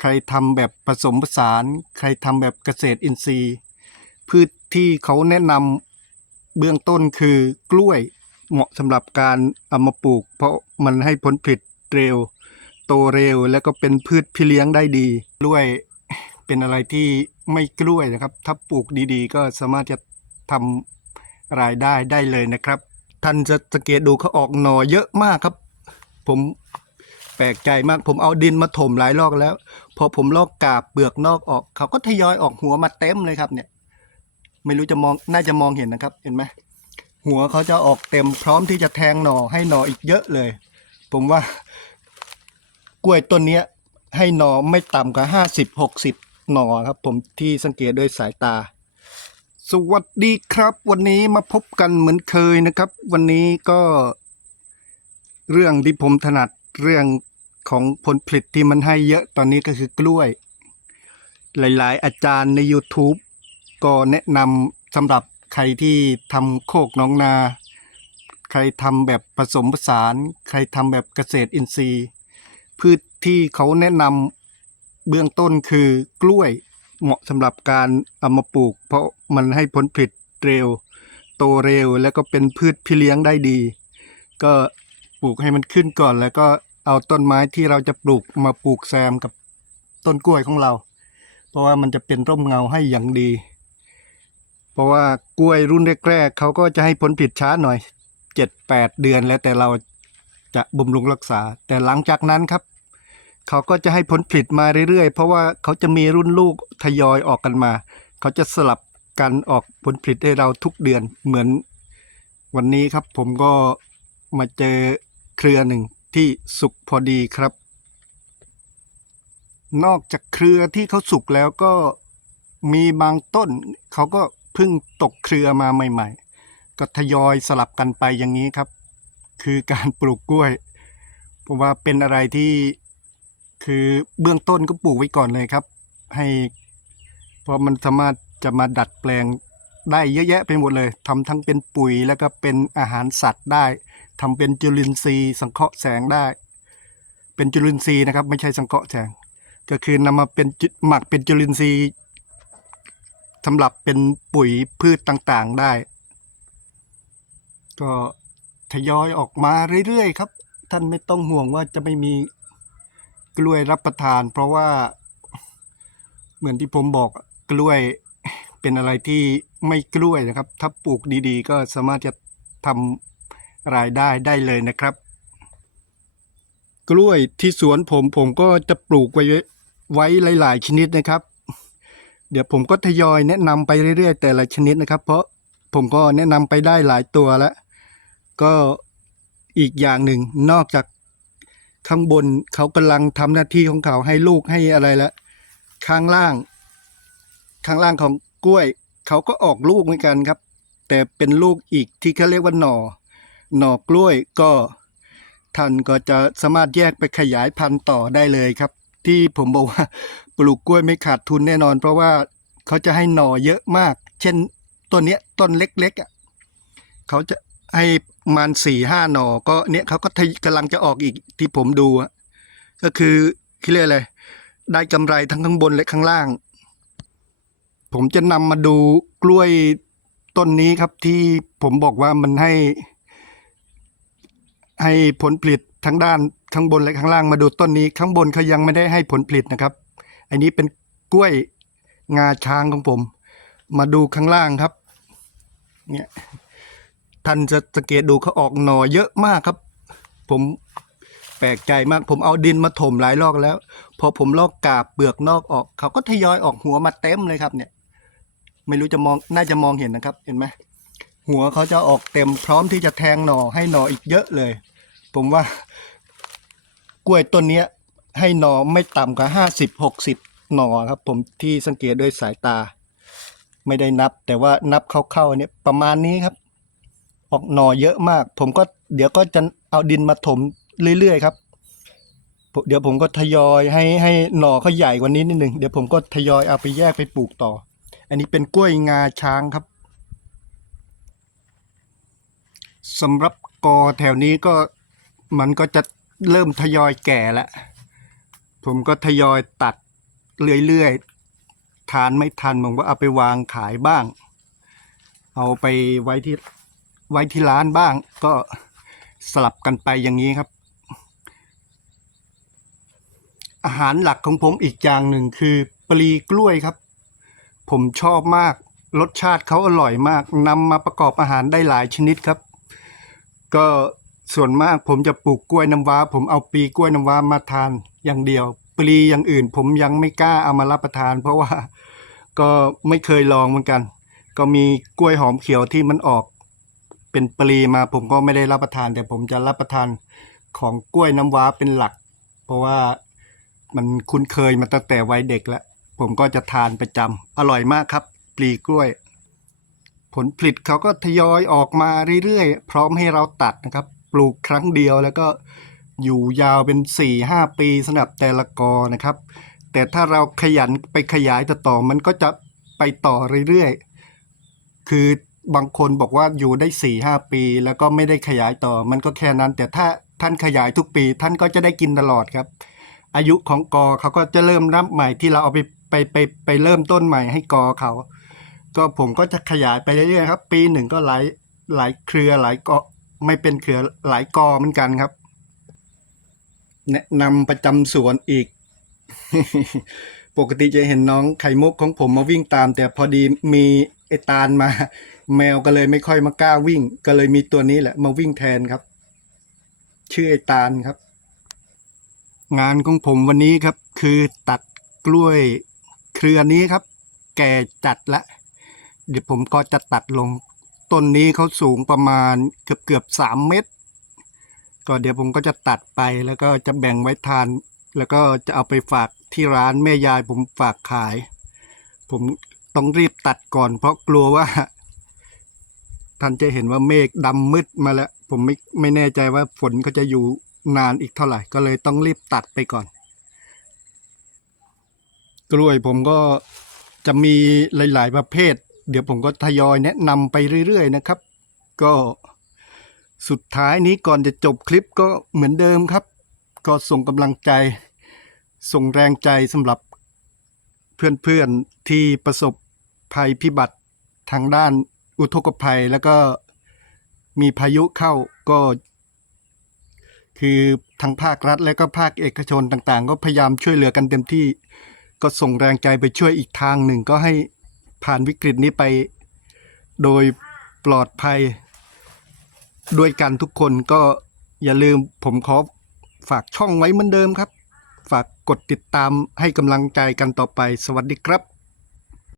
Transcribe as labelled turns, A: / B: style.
A: ใครทำแบบผสมผสาน ใครทำแบบเกษตรอินทรีย์ พืชที่เขาแนะนำเบื้องต้นคือกล้วยเหมาะสำหรับการเอามาปลูก เพราะมันให้ผลผลิตเร็ว โตเร็วแล้วก็เป็นพืชพี่เลี้ยงได้ดีกล้วยเป็นอะไรที่ไม่กล้วยนะครับ ถ้าปลูกดีๆ ก็สามารถจะทำรายได้ได้เลยนะครับ ท่านจะสังเกตดูเขาออกหน่อเยอะมากครับ ผม แปลกใจมาก ผมเอาดินมาถมหลายรอบแล้ว พอผมลอกกาบเปลือกนอกออก เขาก็ทยอยออกหัวมาเต็มเลยครับ เนี่ย ไม่รู้จะมองน่าจะมองเห็นนะครับ เห็นไหมหัวเขาจะออกเต็มพร้อมที่จะแทงหน่อให้หน่ออีกเยอะเลย ผมว่ากล้วยต้นเนี้ย ให้หน่อไม่ต่ำกว่าห้าสิบหกสิบหน่อครับ ผมที่สังเกตด้วยสายตา สวัสดีครับ วันนี้มาพบกันเหมือนเคยนะครับ วันนี้ก็เรื่องที่ผมถนัดเรื่อง ของผลผลิตที่มันให้เยอะตอนนี้ก็คือกล้วย หลาย ๆ อาจารย์ใน YouTube ก็แนะนำสำหรับใครที่ทำโคกน้องนา ใครทำแบบผสมผสาน ใครทำแบบเกษตรอินทรีย์ พืชที่เขาแนะนำเบื้องต้นคือกล้วยเหมาะสำหรับการเอามาปลูก เพราะมันให้ผลผลิตเร็ว โตเร็วแล้วก็เป็นพืชพี่เลี้ยงได้ดี ก็ปลูกให้มันขึ้นก่อนแล้วก็ เอาต้นไม้ที่เราจะปลูกมาปลูกแซมกับต้นกล้วยของเรา เพราะว่ามันจะเป็นร่มเงาให้อย่างดี เพราะว่ากล้วยรุ่นแรกๆเขาก็จะให้ผลผลิตช้าหน่อยเจ็ดแปดเดือนแล้วแต่เราจะบำรุงรักษา แต่หลังจากนั้นครับ เขาก็จะให้ผลผลิตมาเรื่อยๆ เพราะว่าเขาจะมีรุ่นลูกทยอยออกกันมา เขาจะสลับกันออกผลผลิตให้เราทุกเดือนเหมือนวันนี้ครับผมก็มาเจอเครือหนึ่ง ที่สุกพอดีครับ นอกจากเครือที่เขาสุกแล้วก็มีบางต้นเขาก็เพิ่งตกเครือมาใหม่ ๆ ก็ทยอยสลับกันไปอย่างนี้ครับ คือการปลูกกล้วยผมว่าเป็นอะไรที่คือเบื้องต้นก็ปลูกไว้ก่อนเลยครับ ให้เพราะมันสามารถจะมาดัดแปลงได้เยอะแยะไปหมดเลยทำทั้งเป็นปุ๋ยแล้วก็เป็นอาหารสัตว์ได้ ทำเป็นจุลินทรีย์สังเคราะห์แสงได้ เป็นจุลินทรีย์นะครับ ไม่ใช่สังเคราะห์แสง ก็คือนำมาเป็นหมักเป็นจุลินทรีย์สำหรับเป็นปุ๋ยพืชต่างๆได้ ก็ทยอยออกมาเรื่อยๆครับ ท่านไม่ต้องห่วงว่าจะไม่มีกล้วยรับประทาน เพราะว่า เหมือนที่ผมบอกกล้วยเป็นอะไรที่ไม่กล้วยนะครับ ถ้าปลูกดีๆ ก็สามารถจะทำ รายได้ได้เลยนะครับ กล้วยที่สวนผมผมก็จะปลูกไว้ไว้หลาย ๆ ชนิดนะครับ เดี๋ยวผมก็ทยอยแนะนำไปเรื่อย ๆ แต่ละชนิดนะครับ เพราะผมก็แนะนำไปได้หลายตัวแล้ว ก็อีกอย่างหนึ่งนอกจากข้างบนเขากำลังทำหน้าที่ของเขาให้ลูกให้อะไรแล้วข้างล่าง ข้างล่างของกล้วย เขาก็ออกลูกเหมือนกันครับ แต่เป็นลูกอีกที่เขาเรียกว่าหน่อ หน่อกล้วยก็ท่านก็จะสามารถแยกไปขยายพันธุ์ต่อได้เลยครับ ที่ผมบอกว่าปลูกกล้วยไม่ขาดทุนแน่นอน เพราะว่าเขาจะให้หน่อเยอะมาก เช่นต้นเนี้ยต้นเล็กๆอะเขาจะให้มันสี่ห้าหน่อก็เนี่ยเขาก็กำลังจะออกอีกที่ผมดูอะก็คือเขาเรียกอะไรได้กำไรทั้งข้างบนและข้างล่าง ผมจะนำมาดูกล้วยต้นนี้ครับที่ผมบอกว่ามันให้ ให้ผลผลิตทั้งด้านข้างบนและข้างล่างมาดูต้นนี้ข้างบนเขายังไม่ได้ให้ผลผลิตนะครับ อันนี้เป็นกล้วยงาช้างของผม มาดูข้างล่างครับ เนี่ยท่านจะสังเกตดูเขาออกหน่อเยอะมากครับ ผมแปลกใจมาก ผมเอาดินมาถมหลายรอบแล้ว พอผมลอกกาบเปลือกนอกออก เขาก็ทยอยออกหัวมาเต็มเลยครับ เนี่ย ไม่รู้จะมองน่าจะมองเห็นนะครับ เห็นไหม หัวเขาจะออกเต็มพร้อมที่จะแทงหน่อให้หน่ออีกเยอะเลย ผมว่ากล้วยต้นนี้ให้หน่อไม่ต่ำกว่าห้าสิบหกสิบหน่อครับ ผมที่สังเกตด้วยสายตา ไม่ได้นับ แต่ว่านับเข้าๆเนี่ยประมาณนี้ครับ ออกหน่อเยอะมาก ผมก็เดี๋ยวก็จะเอาดินมาถมเรื่อยๆครับเดี๋ยวผมก็ทยอยให้ให้หน่อเขาใหญ่กว่านี้นิดหนึ่งเดี๋ยวผมก็ทยอยเอาไปแยกไปปลูกต่อ อันนี้เป็นกล้วยงาช้างครับ สำหรับกอแถวนี้ก็มันก็จะเริ่มทยอยแก่แล้ว ผมก็ทยอยตัดเรื่อยๆ ทานไม่ทันผมก็เอาไปวางขายบ้าง เอาไปไว้ที่ไว้ที่ร้านบ้าง ก็สลับกันไปอย่างนี้ครับ อาหารหลักของผมอีกอย่างหนึ่งคือปลีกล้วยครับ ผมชอบมาก รสชาติเขาอร่อยมากนำมาประกอบอาหารได้หลายชนิดครับ ก็ส่วนมากผมจะปลูกกล้วยน้ำว้า ผมเอาปลีกล้วยน้ำว้ามาทานอย่างเดียว ปลีอย่างอื่น ผมยังไม่กล้าเอามารับประทาน เพราะว่าก็ไม่เคยลองเหมือนกัน ก็มีกล้วยหอมเขียวที่มันออก เป็นปลีมาผมก็ไม่ได้รับประทาน แต่ผมจะรับประทานของกล้วยน้ำว้าเป็นหลัก เพราะว่ามันคุ้นเคยมาตั้งแต่วัยเด็กแล้วผมก็จะทานประจำอร่อยมากครับ ปลีกล้วย ลผลิตเขาก็ทยอยออกมาเรื่อยๆ พร้อมให้เราตัดนะครับ ปลูกครั้งเดียวแล้วก็อยู่ยาวเป็น 4-5 ปีสำหรับแต่ละกอนะครับ แต่ถ้าเราขยันไปขยายต่อๆมันก็จะไปต่อเรื่อยๆ คือบางคนบอกว่าอยู่ได้ 4-5 ปี แล้วก็ไม่ได้ขยายต่อ มันก็แค่นั้น แต่ถ้าท่านขยายทุกปี ท่านก็จะได้กินตลอดครับ อายุของกอเขาก็จะเริ่มนับใหม่ที่เราเอาไปไปไปไปเริ่มต้นใหม่ให้กอเขา ก็ผมก็จะขยายไปเรื่อยๆครับ ปีหนึ่งก็หลายหลายเครือหลายเกาะไม่เป็นเครือหลายกอเหมือนกันครับ แนะนำประจำสวนอีก ปกติจะเห็นน้องไข่มุกของผมมาวิ่งตาม แต่พอดีมีไอตาลมา แมวก็เลยไม่ค่อยมากล้าวิ่ง ก็เลยมีตัวนี้แหละ มาวิ่งแทนครับ ชื่อไอตาลครับ งานของผมวันนี้ครับ คือตัดกล้วยเครือนี้ครับ แก่จัดละ เดี๋ยวผมก็จะตัดลง ต้นนี้เขาสูงประมาณเกือบเกือบสามเมตร ก็เดี๋ยวผมก็จะตัดไปแล้วก็จะแบ่งไว้ทาน แล้วก็จะเอาไปฝากที่ร้านแม่ยายผมฝากขาย ผมต้องรีบตัดก่อนเพราะกลัวว่า ท่านจะเห็นว่าเมฆดำมืดมาแล้ว ผมไม่ไม่แน่ใจว่าฝนก็จะอยู่นานอีกเท่าไหร่ ก็เลยต้องรีบตัดไปก่อน กล้วยผมก็จะมีหลาย ๆ ประเภท เดี๋ยวผมก็ทยอยแนะนำไปเรื่อย ๆ นะครับ ก็สุดท้ายนี้ก่อนจะจบคลิปก็เหมือนเดิมครับ ก็ส่งกำลังใจ ส่งแรงใจสำหรับเพื่อนๆที่ประสบภัยพิบัติทางด้านอุทกภัยแล้วก็มีพายุเข้าก็ คือทางภาครัฐ และก็ภาคเอกชนต่างๆ ก็พยายามช่วยเหลือกันเต็มที่ ก็ส่งแรงใจไปช่วยอีกทางหนึ่งก็ให้ ผ่านวิกฤตนี้ไป โดยปลอดภัย ด้วยกันทุกคนก็อย่าลืมผมขอฝากช่องไว้เหมือนเดิมครับ ฝากกดติดตามให้กำลังใจกันต่อไป สวัสดีครับ